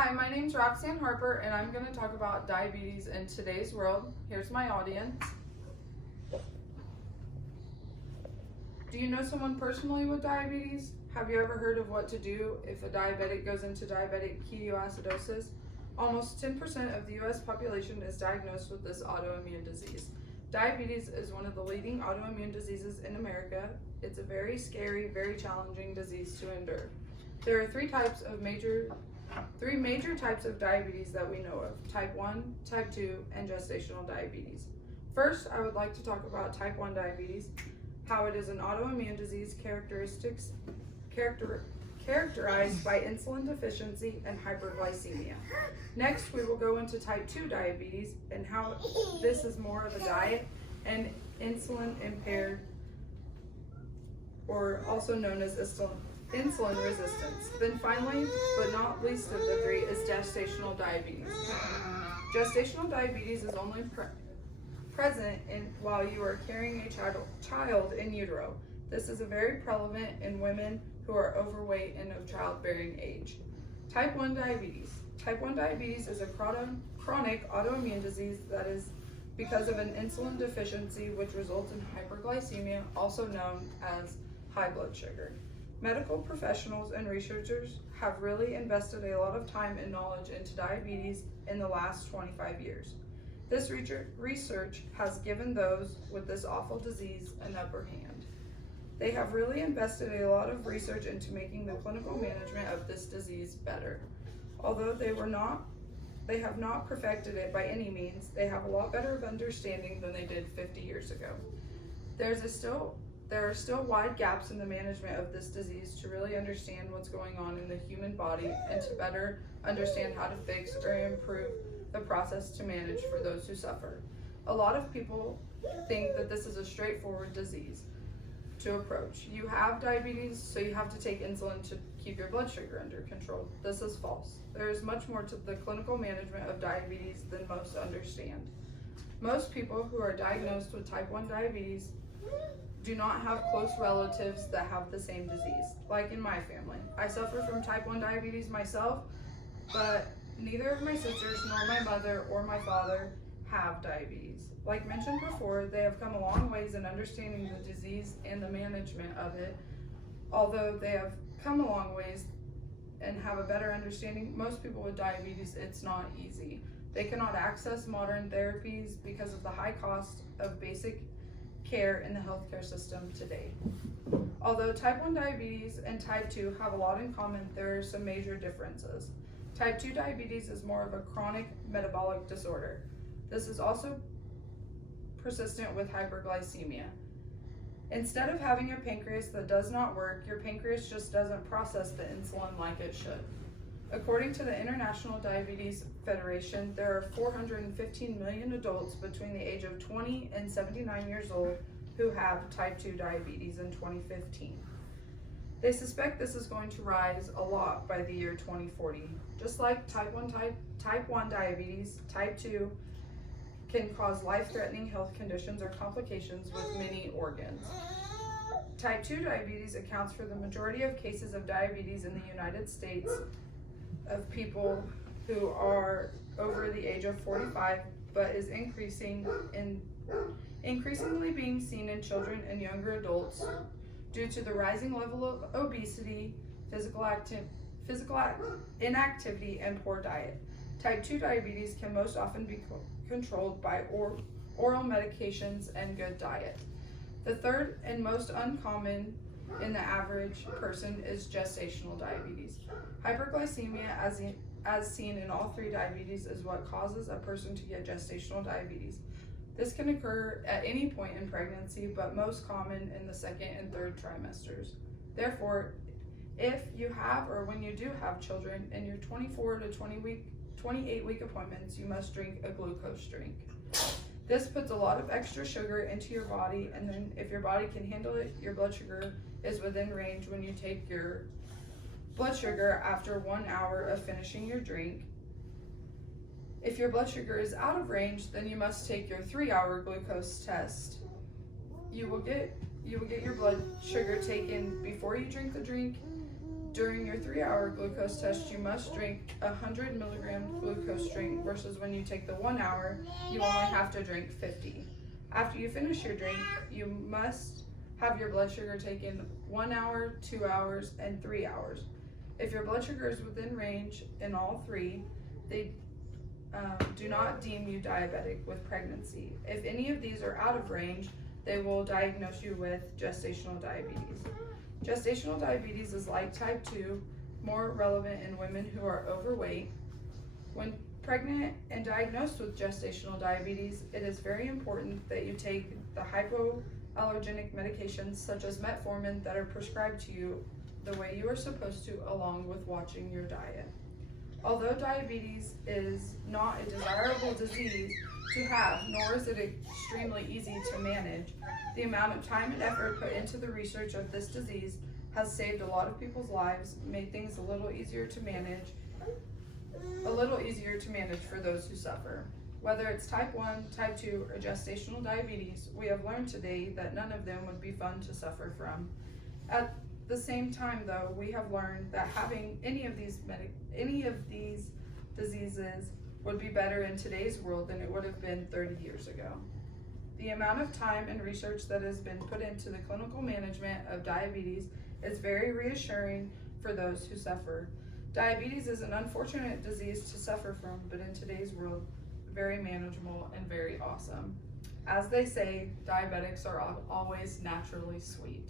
Hi, my name's Roxanne Harper, and I'm going to talk about diabetes in today's world. Here's my audience. Do you know someone personally with diabetes? Have you ever heard of what to do if a diabetic goes into diabetic ketoacidosis? Almost 10% of the U.S. population is diagnosed with this autoimmune disease. Diabetes is one of the leading autoimmune diseases in America. It's a very scary, very challenging disease to endure. There are three major types of diabetes that we know of: type 1, type 2, and gestational diabetes. First, I would like to talk about type 1 diabetes, how it is an autoimmune disease characterized by insulin deficiency and hyperglycemia. Next, we will go into type 2 diabetes and how this is more of a diet and insulin impaired, or also known as insulin resistance. Then finally, but not least of the three, is gestational diabetes. Gestational diabetes is only present while you are carrying a child in utero. This is very prevalent in women who are overweight and of childbearing age. Type 1 diabetes. Type 1 diabetes is a chronic autoimmune disease that is because of an insulin deficiency which results in hyperglycemia, also known as high blood sugar. Medical professionals and researchers have really invested a lot of time and knowledge into diabetes in the last 25 years. This research has given those with this awful disease an upper hand. They have really invested a lot of research into making the clinical management of this disease better. Although they have not perfected it by any means, they have a lot better of understanding than they did 50 years ago. There are still wide gaps in the management of this disease to really understand what's going on in the human body and to better understand how to fix or improve the process to manage for those who suffer. A lot of people think that this is a straightforward disease to approach. You have diabetes, so you have to take insulin to keep your blood sugar under control. This is false. There is much more to the clinical management of diabetes than most understand. Most people who are diagnosed with type 1 diabetes do not have close relatives that have the same disease. Like in my family, I suffer from type 1 diabetes myself, but neither of my sisters nor my mother or my father have diabetes. Like mentioned before, they have come a long ways in understanding the disease and the management of it. Although they have come a long ways and have a better understanding, most people with diabetes, it's not easy. They cannot access modern therapies because of the high cost of basic care in the healthcare system today. Although type 1 diabetes and type 2 have a lot in common, there are some major differences. Type 2 diabetes is more of a chronic metabolic disorder. This is also persistent with hyperglycemia. Instead of having a pancreas that does not work, your pancreas just doesn't process the insulin like it should. According to the International Diabetes Federation, there are 415 million adults between the age of 20 and 79 years old who have type 2 diabetes in 2015. They suspect this is going to rise a lot by the year 2040. Just like type 1 diabetes, type 2 can cause life-threatening health conditions or complications with many organs. Type 2 diabetes accounts for the majority of cases of diabetes in the United States of people who are over the age of 45, but is increasingly being seen in children and younger adults due to the rising level of obesity, physical inactivity, and poor diet. Type 2 diabetes can most often be controlled by oral medications and good diet. The third and most uncommon in the average person is gestational diabetes. Hyperglycemia, as seen in all three diabetes, is what causes a person to get gestational diabetes. This can occur at any point in pregnancy, but most common in the second and third trimesters. Therefore, if you have or when you do have children in your 24 to 28 week appointments, you must drink a glucose drink. This puts a lot of extra sugar into your body, and then if your body can handle it, your blood sugar is within range when you take your blood sugar after 1 hour of finishing your drink. If your blood sugar is out of range, then you must take your 3-hour glucose test. You will get your blood sugar taken before you drink the drink During your 3-hour glucose test, you must drink 100 milligram glucose drink versus when you take the 1 hour, you only have to drink 50. After you finish your drink, you must have your blood sugar taken 1 hour, 2 hours, and 3 hours. If your blood sugar is within range in all three, they do not deem you diabetic with pregnancy. If any of these are out of range, they will diagnose you with gestational diabetes. Gestational diabetes is like type 2, more relevant in women who are overweight. When pregnant and diagnosed with gestational diabetes, it is very important that you take the hypoallergenic medications such as metformin that are prescribed to you the way you are supposed to, along with watching your diet. Although diabetes is not a desirable disease to have, nor is it extremely easy to manage, the amount of time and effort put into the research of this disease has saved a lot of people's lives, made things a little easier to manage for those who suffer. Whether it's type 1, type 2, or gestational diabetes, we have learned today that none of them would be fun to suffer from. At the same time, though, we have learned that having any of these diseases would be better in today's world than it would have been 30 years ago. The amount of time and research that has been put into the clinical management of diabetes is very reassuring for those who suffer. Diabetes is an unfortunate disease to suffer from, but in today's world, very manageable and very awesome. As they say, diabetics are always naturally sweet.